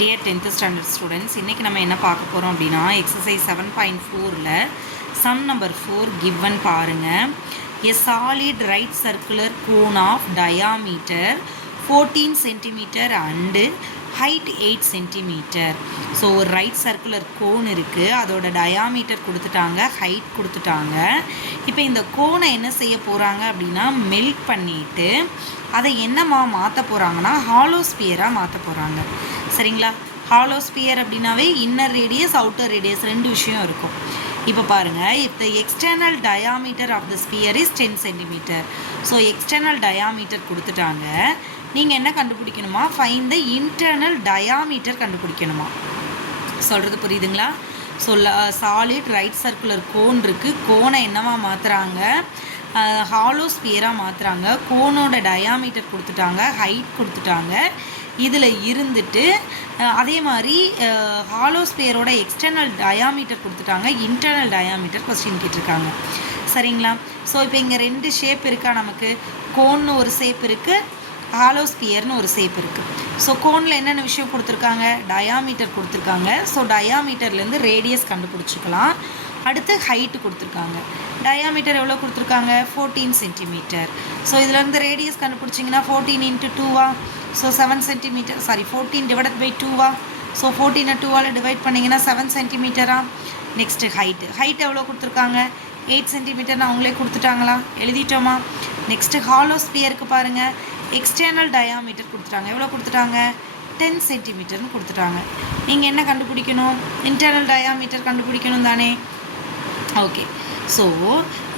Dear 10th standard students, இன்னைக்கு நம்ம என்ன பார்க்க போறோம் அப்படினா exercise 7.4ல sum number 4 given பாருங்க. A solid right circular cone of diameter 14 cm and height 8 cm. So ஒரு ரைட் சர்க்குலர் கோன் இருக்குது, அதோட டயாமீட்டர் கொடுத்துட்டாங்க, ஹைட் கொடுத்துட்டாங்க. இப்போ இந்த கோனை என்ன செய்ய போகிறாங்க அப்படின்னா மெல்ட் பண்ணிவிட்டு அதை என்னமா மாற்ற போகிறாங்கன்னா ஹாலோஸ்பியராக மாற்ற போகிறாங்க. சரிங்களா? ஹாலோஸ்பியர் அப்படின்னாவே இன்னர் ரேடியஸ் அவுட்டர் ரேடியஸ் ரெண்டு விஷயம் இருக்கும். இப்போ பாருங்கள், if the external diameter of the sphere is 10 cm. So external diameter கொடுத்துட்டாங்க. நீங்கள் என்ன கண்டுபிடிக்கணுமா? ஃபைண்ட் த இன்டர்னல் டயாமீட்டர் கண்டுபிடிக்கணுமா? சொல்கிறது புரியுதுங்களா? So solid right circular cone இருக்குது, கோனை என்னவா மாற்றுறாங்க? ஹாலோஸ்பியராக மாற்றுறாங்க. கோனோட டயாமீட்டர் கொடுத்துட்டாங்க, ஹைட் கொடுத்துட்டாங்க. இதில் இருந்துட்டு அதே மாதிரி ஹாலோஸ்பியரோட எக்ஸ்டர்னல் டயாமீட்டர் கொடுத்துட்டாங்க, இன்டர்னல் டயாமீட்டர் கொஸ்டின் கேட்டிருக்காங்க. சரிங்களா? ஸோ இப்போ இங்கே ரெண்டு ஷேப் இருக்கா நமக்கு. கோன்னு ஒரு ஷேப் இருக்குது, ஹாலோஸ்பியர்னு ஒரு ஷேப் இருக்குது. ஸோ கோனில் என்னென்ன விஷயம் கொடுத்துருக்காங்க? டயாமீட்டர் கொடுத்துருக்காங்க. ஸோ டயாமீட்டர்லேருந்து ரேடியஸ் கண்டுபிடிச்சிக்கலாம். அடுத்து ஹைட்டு கொடுத்துருக்காங்க. டயாமீட்டர் எவ்வளோ கொடுத்துருக்காங்க? 14 cm. ஸோ இதிலேருந்து ரேடியஸ் கண்டுபிடிச்சிங்கன்னா 14 × 2வா? So 7 cm. 14 ÷ 2வா? ஸோ 14 2ஆல் டிவைட் பண்ணிங்கன்னா 7 cm. நெக்ஸ்ட்டு ஹைட் எவ்வளோ கொடுத்துருக்காங்க? 8 cm. அவங்களே கொடுத்துட்டாங்களா? எழுதிட்டோமா? நெக்ஸ்ட்டு ஹாலோஸ்பியருக்கு பாருங்கள், எக்ஸ்டர்னல் டயாமீட்டர் கொடுத்துட்டாங்க. எவ்வளோ கொடுத்துட்டாங்க? 10 cm கொடுத்துட்டாங்க. நீங்கள் என்ன கண்டுபிடிக்கணும்? இன்டர்னல் டயாமீட்டர் கண்டுபிடிக்கணும் தானே? ஓகே. ஸோ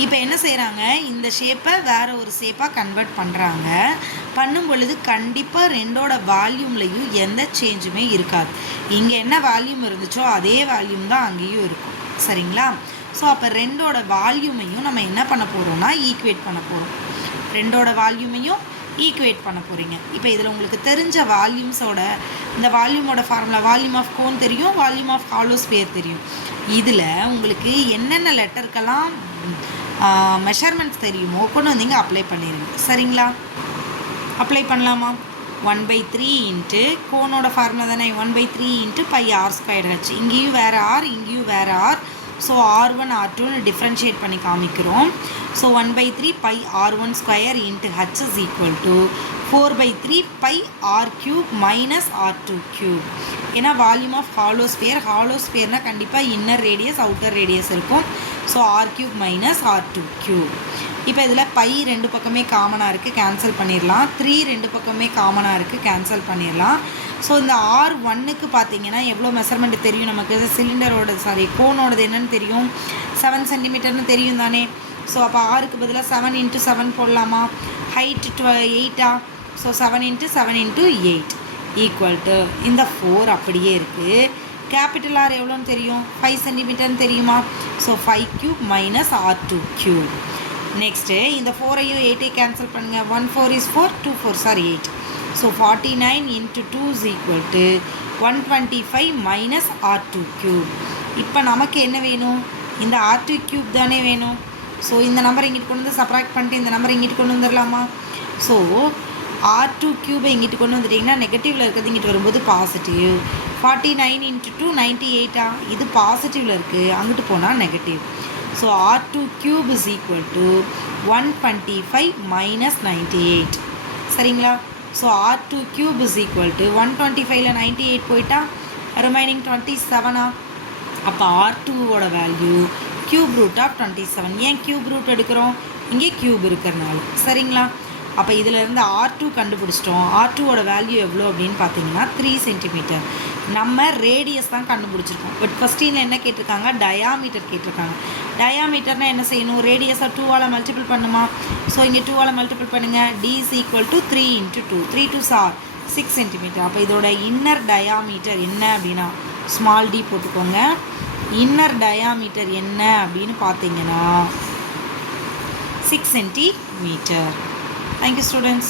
இப்போ என்ன செய்கிறாங்க, இந்த ஷேப்பை வேறு ஒரு ஷேப்பாக கன்வெர்ட் பண்ணுறாங்க. பண்ணும் பொழுது கண்டிப்பாக ரெண்டோட வால்யூம்லையும் எந்த சேஞ்சுமே இருக்காது. இங்கே என்ன வால்யூம் இருந்துச்சோ அதே வால்யூம் தான் அங்கேயும் இருக்கும். சரிங்களா? ஸோ அப்போ ரெண்டோட வால்யூமையும் நம்ம என்ன பண்ண போகிறோம்னா ஈக்குவேட் பண்ண போகிறோம். ரெண்டோட வால்யூமையும் ஈக்குவேட் பண்ண போகிறீங்க. இப்போ இதில் உங்களுக்கு தெரிஞ்ச வால்யூம்ஸோட இந்த வால்யூமோட ஃபார்முலா, வால்யூம் ஆஃப் கோன் தெரியும், வால்யூம் ஆஃப் ஹாலோஸ்பியர் தெரியும். இதில் உங்களுக்கு என்னென்ன லெட்டருக்கெல்லாம் மெஷர்மெண்ட்ஸ் தெரியுமோ கொண்டு வந்தீங்க அப்ளை பண்ணிடுங்க. சரிங்களா? அப்ளை பண்ணலாமா? 1/3 இன்ட்டு கோனோட ஃபார்முலா தானே, 1/3 இன்ட்டு πr²h. இங்கேயும் வேறு ஆர், இங்கேயும் வேறு ஆர். ஸோ R1 R2ன்னு டிஃப்ரென்ஷியேட் பண்ணி காமிக்கிறோம். So 1/3 πr1² into h is equal to 4/3 πr³ minus R2³. ஏன்னா வால்யூம் ஆஃப் ஹாலோஸ்பியர்னால் கண்டிப்பாக இன்னர் ரேடியஸ் அவுட்டர் ரேடியஸ் இருக்கும். So R³ minus R2³. இப்போ இதில் பை ரெண்டு பக்கமே காமனாக இருக்குது, கேன்சல் பண்ணிடலாம். 3 ரெண்டு பக்கமே காமனாக இருக்குது, கேன்சல் பண்ணிடலாம். ஸோ இந்த R1க்கு பார்த்தீங்கன்னா எவ்வளோ மெஷர்மெண்ட் தெரியும் நமக்கு? சிலிண்டரோட கோனோடது என்னன்னு தெரியும்? 7 cm தெரியும் தானே? ஸோ அப்போ ஆருக்கு பதிலாக 7 × 7 போடலாமா? ஹைட் 8ஆ? ஸோ 7 × 7 × 8 ஈக்குவல் டு இந்த 4 அப்படியே இருக்குது. கேபிட்டல் ஆர் எவ்வளோன்னு தெரியும்? 5 cm தெரியுமா? So 5³ minus R2³. நெக்ஸ்ட்டு இந்த 4ஐயும் 8ஐ கேன்சல் பண்ணுங்கள். 1 4 is 4, 2 4s are 8. So 49 × 2 is equal to 125 minus R2³. இப்போ நமக்கு என்ன வேணும்? இந்த R2³ தானே வேணும். ஸோ இந்த நம்பர் இங்கிட்டு கொண்டு வந்து சப்ராக்ட் பண்ணிட்டு இந்த நம்பர் இங்கிட்டு கொண்டு வந்துடலாமா? ஸோ R2³ இங்கிட்டு கொண்டு வந்துட்டிங்கன்னா நெகட்டிவில் இருக்கிறது இங்கிட்டு வரும்போது பாசிட்டிவ். 49 × 2 98ஆ? இது பாசிட்டிவில் இருக்குது, அங்கிட்டு போனால் negative. So R2³ is equal to 125 minus 98. சரிங்களா? So R2³ is equal to 125ல் 98 போயிட்டா ரிமைனிங் 27ஆ? அப்போ R2வோட வேல்யூ க்யூப் ரூட் ஆஃப் 27. ஏன் க்யூப் ரூட் எடுக்கிறோம்? இங்கே க்யூப் இருக்கிறனால. சரிங்களா? அப்போ இதிலேருந்து R2 கண்டுபிடிச்சிட்டோம். R2வோட வேல்யூ எவ்வளோ அப்படின்னு பார்த்தீங்கன்னா 3 cm. நம்ம ரேடியஸ் தான் கண்டுபிடிச்சிருக்கோம். பட் ஃபஸ்ட்டில் என்ன கேட்டிருக்காங்க? டயாமீட்டர் கேட்டிருக்காங்க. டயாமீட்டர்னால் என்ன செய்யணும்? ரேடியஸை 2ஆல் மல்டிபிள் பண்ணுமா? ஸோ இங்கே 2ஆல் மல்டிபிள் பண்ணுங்கள். D is equal to 3 × 2. 3 2s are 6 cm. அப்போ இதோட இன்னர் டயாமீட்டர் என்ன அப்படின்னா ஸ்மால் d போட்டுக்கோங்க. இன்னர் டயாமீட்டர் என்ன அப்படின்னு பார்த்தீங்கன்னா 6 cm. Thank you students.